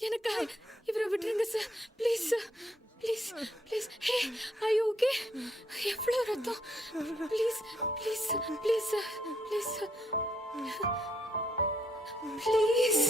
எனக்கா இவரை விட்டுருங்க sir. Please sir, please please. Hey, are you okay? எவ்வளோ ரத்தம். Please please please sir, please sir, please.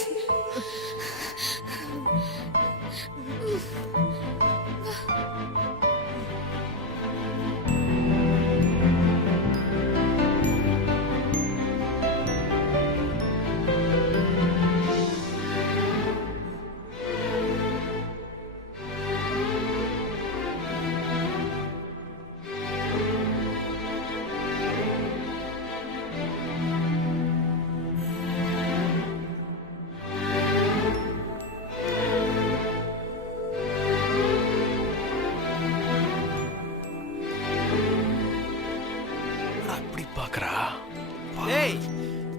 அப்படி பாக்குறா. ஏய்,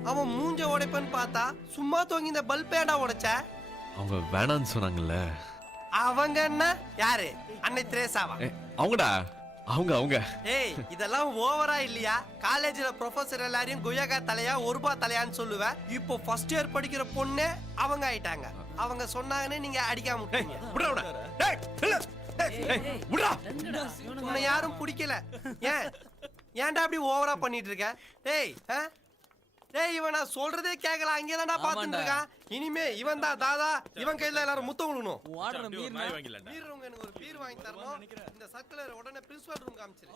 அவன் மூஞ்ச உடைப்பன்னு பார்த்தா சும்மா தூங்கி இந்த பல்ப் ஏடா உடைச்ச? அவங்க வேணான்னு சொன்னாங்கல்ல. அவங்க என்ன? யாரு? அன்னை திரேசாவா? அவங்கடா, அவங்க. ஏய், இதெல்லாம் ஓவரா இல்லையா? காலேஜ்ல ப்ரொஃபசர் எல்லாரையும் குயகா தலையா ஒரு ரூபா தலையான்னு சொல்லுவ. இப்போ ஃபர்ஸ்ட் இயர் படிக்கிற பொண்ணே அவங்க ஆயிட்டாங்க. அவங்க சொன்னாங்கன்னு நீங்க அடிக்காம விட்டீங்க. உன்னை யாரும் பிடிக்கல. ஏன்டா அப்படி ஓவரா பண்ணிட்டு இருக்க? டேய், டேய், இவன் நான் சொல்றதே கேட்கல. அங்கே தான்டா பாத்துட்டு இருக்கான். இனிமே இவன் தான் தாதா. இவன் கையில எல்லாரும் முத்தம் விடணும். மீறவங்க எனக்கு ஒரு பீர் வாங்கி தரணும். இந்த சர்க்குலர் உடனே பிரின்சிபல் ரூம் காமிச்சிரு.